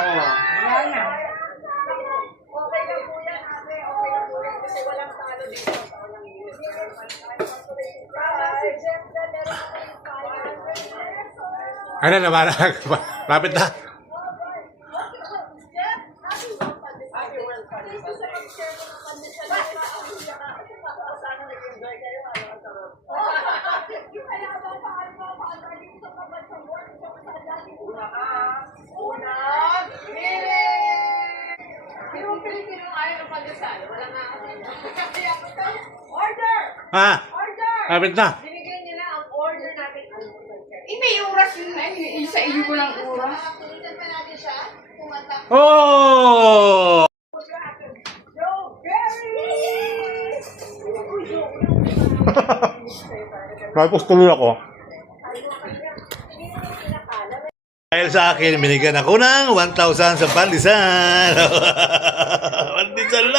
Wala na. Okay lang po yan, ate. Okay lang po yan. Kasi walang talo dito. Ano naman? Lapit na. Order! Ha? Order! Lapit na. Binigay nila ang order natin. May oras yun na. Isa iyo ko lang oras. Pilitan pa natin siya. Pumatak. Oh! Tapos tuloy ako. Dahil sa akin, binigyan ako ng 1,000 sa pandesal. Pandesal lang.